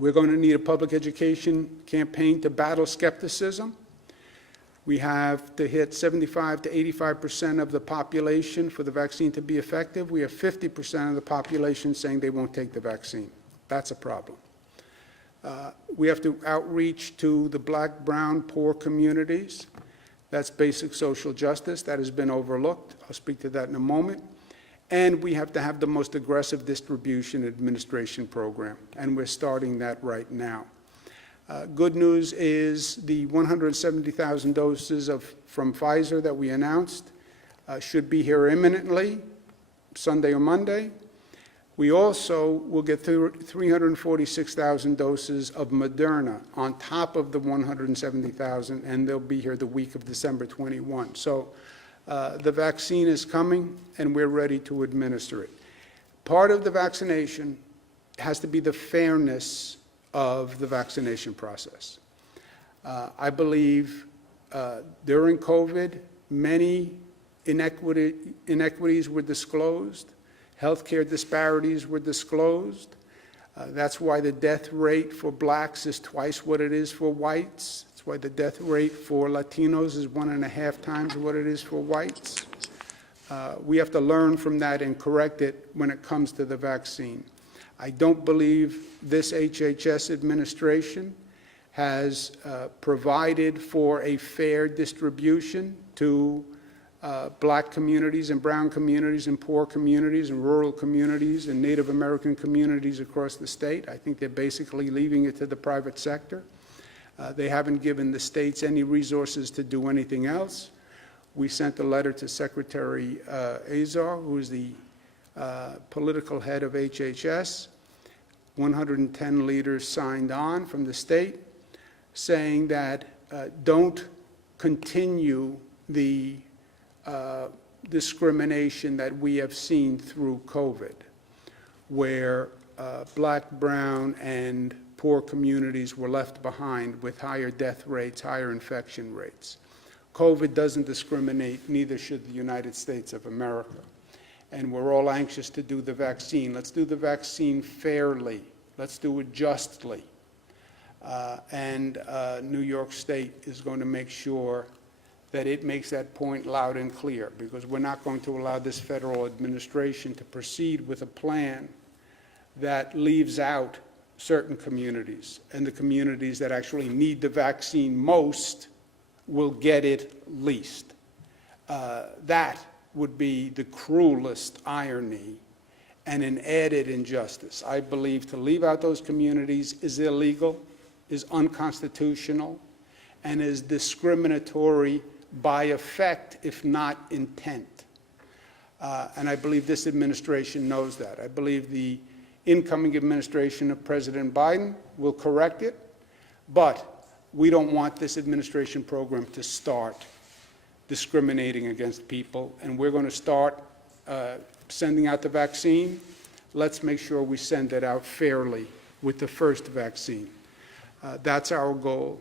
We're going to need a public education campaign to battle skepticism. We have to hit 75 to 85% of the population for the vaccine to be effective. We have 50% of the population saying they won't take the vaccine. That's a problem. We have to outreach to the black, brown, poor communities. That's basic social justice. That has been overlooked. I'll speak to that in a moment. And we have to have the most aggressive distribution administration program, and we're starting that right now. Good news is the 170,000 doses from Pfizer that we announced should be here imminently, Sunday or Monday. We also will get 346,000 doses of Moderna on top of the 170,000, and they'll be here the week of December 21. So the vaccine is coming, and we're ready to administer it. Part of the vaccination has to be the fairness of the vaccination process. I believe during COVID, many inequities were disclosed. Healthcare disparities were disclosed. That's why the death rate for blacks is twice what it is for whites. That's why the death rate for Latinos is 1.5 times what it is for whites. We have to learn from that and correct it when it comes to the vaccine. I don't believe this HHS administration has provided for a fair distribution to black communities and brown communities and poor communities and rural communities and Native American communities across the state. I think they're basically leaving it to the private sector. They haven't given the states any resources to do anything else. We sent a letter to Secretary Azar, who is the political head of HHS. 110 leaders signed on from the state saying that don't continue the discrimination that we have seen through COVID, where black, brown, and poor communities were left behind with higher death rates, higher infection rates. COVID doesn't discriminate, neither should the United States of America. And we're all anxious to do the vaccine. Let's do the vaccine fairly. Let's do it justly. New York State is going to make sure that it makes that point loud and clear, because we're not going to allow this federal administration to proceed with a plan that leaves out certain communities, and the communities that actually need the vaccine most will get it least. That would be the cruelest irony and an added injustice. I believe to leave out those communities is illegal, is unconstitutional, and is discriminatory by effect, if not intent. And I believe this administration knows that. I believe the incoming administration of President Biden will correct it, but we don't want this administration program to start discriminating against people, and we're going to start sending out the vaccine. Let's make sure we send it out fairly with the first vaccine. That's our goal.